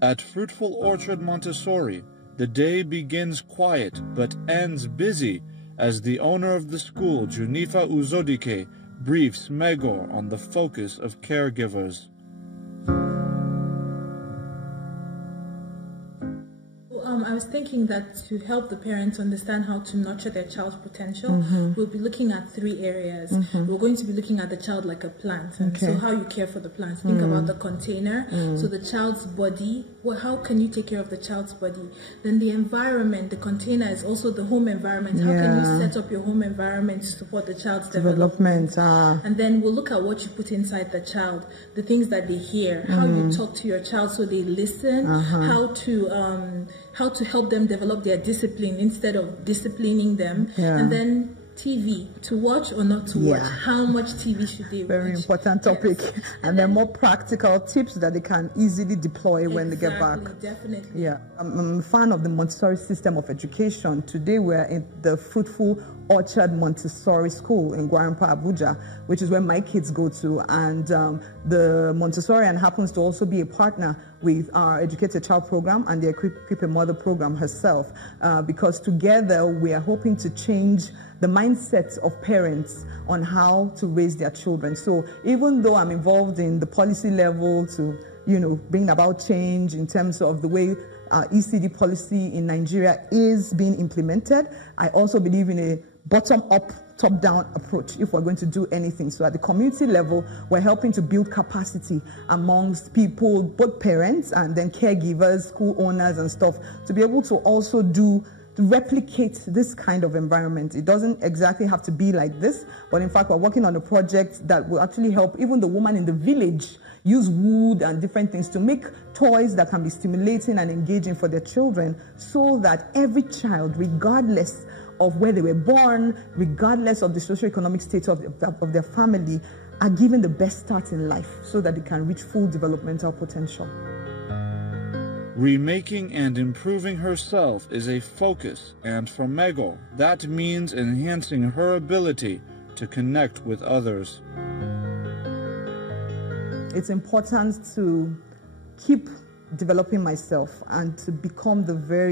At Fruitful Orchard Montessori, the day begins quiet but ends busy as the owner of the school, Junifa Uzodike, briefs Megor on the focus of caregivers. I was thinking that to help the parents understand how to nurture their child's potential, we'll be looking at 3 areas. We're going to be looking at the child like a plant. And so how you care for the plant. Think about the container. So the child's body. Well, how can you take care of the child's body? Then the environment. The container is also the home environment. How can you set up your home environment to support the child's development? And then we'll look at what you put inside the child. The things that they hear. How you talk to your child so they listen. How to help them develop their discipline instead of disciplining them. And then TV, to watch or not to watch. How much TV should they watch? Very important topic. And then more practical tips that they can easily deploy when they get back. Definitely. Yeah, I'm a fan of the Montessori system of education. Today we're in the Fruitful Orchard Montessori School in Gwarinpa, Abuja, which is where my kids go to. And the Montessorian happens to also be a partner with our Educate a Child program and the Equip a Mother program herself, because together we are hoping to change the mindset of parents on how to raise their children. So even though I'm involved in the policy level to, bring about change in terms of the way ECD policy in Nigeria is being implemented, I also believe in a bottom-up, top-down approach if we're going to do anything. So at the community level, we're helping to build capacity amongst people, both parents and then caregivers, school owners and stuff, to be able to also replicate this kind of environment. It doesn't exactly have to be like this, but in fact, we're working on a project that will actually help even the woman in the village use wood and different things to make toys that can be stimulating and engaging for their children, so that every child, regardless of where they were born, regardless of the socioeconomic state of their family, are given the best start in life so that they can reach full developmental potential. Remaking and improving herself is a focus, and for Megor, that means enhancing her ability to connect with others. It's important to keep developing myself and to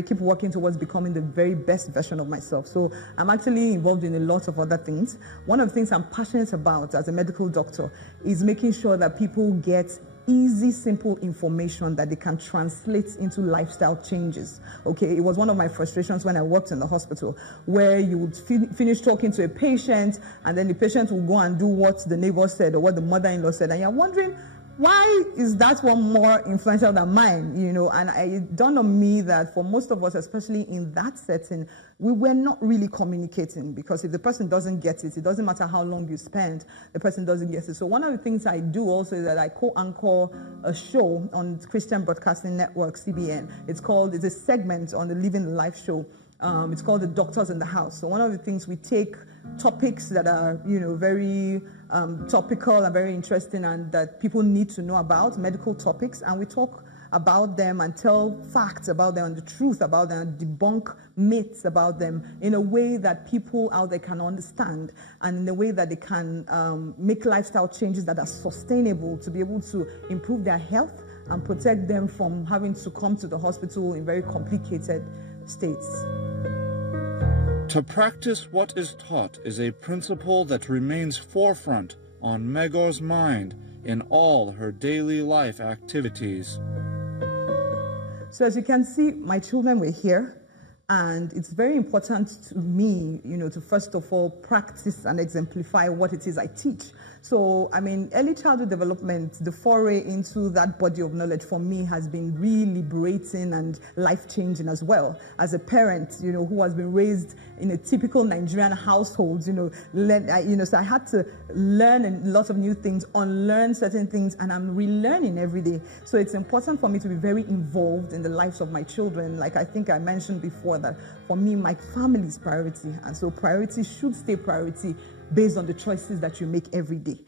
keep working towards becoming the very best version of myself. So I'm actually involved in a lot of other things. One of the things I'm passionate about as a medical doctor is making sure that people get easy, simple information that they can translate into lifestyle changes. Okay, it was one of my frustrations when I worked in the hospital, where you would finish talking to a patient and then the patient will go and do what the neighbor said or what the mother-in-law said, and you're wondering, why is that one more influential than mine? And it dawned on me that for most of us, especially in that setting, we were not really communicating, because if the person doesn't get it, it doesn't matter how long you spend, the person doesn't get it. So one of the things I do also is that I co-anchor a show on Christian Broadcasting Network, CBN. It's a segment on the Living the Life show. It's called The Doctors in the House. So one of the things, we take topics that are, very topical and very interesting and that people need to know about, medical topics, and we talk about them and tell facts about them and the truth about them and debunk myths about them in a way that people out there can understand, and in a way that they can make lifestyle changes that are sustainable to be able to improve their health and protect them from having to come to the hospital in very complicated states. To practice what is taught is a principle that remains forefront on Megor's mind in all her daily life activities. So as you can see, my children were here, and it's very important to me, to first of all practice and exemplify what it is I teach. So, early childhood development, the foray into that body of knowledge for me has been really liberating and life-changing as well. As a parent, who has been raised in a typical Nigerian household, so I had to learn a lot of new things, unlearn certain things, and I'm relearning every day. So it's important for me to be very involved in the lives of my children. Like I think I mentioned before, that for me, my family is priority, and so priority should stay priority based on the choices that you make every day.